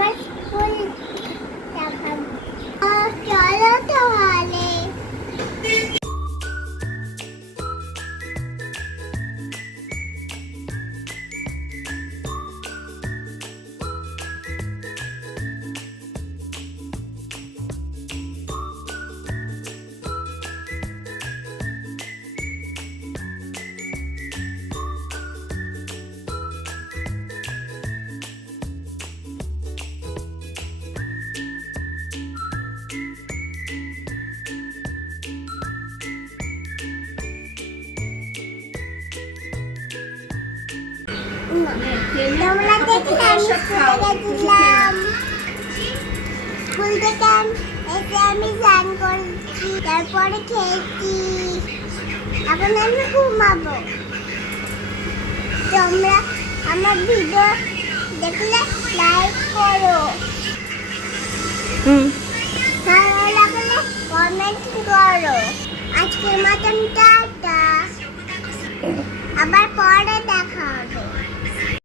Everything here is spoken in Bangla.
আবার স্কুল যাব। চলো তাহলে। তোমরা দেখলে আমি স্কুলে গেছিলাম। স্কুল থেকে এসে আমি স্নান করেছি, তারপরে খেয়েছি। এখন আমি ঘুমাবো। তোমরা আমার ভিডিও দেখলে লাইক করো, ভালো লাগলে কমেন্ট করো। আজকের মতন টাটা, আবার পরে দেখা হবে।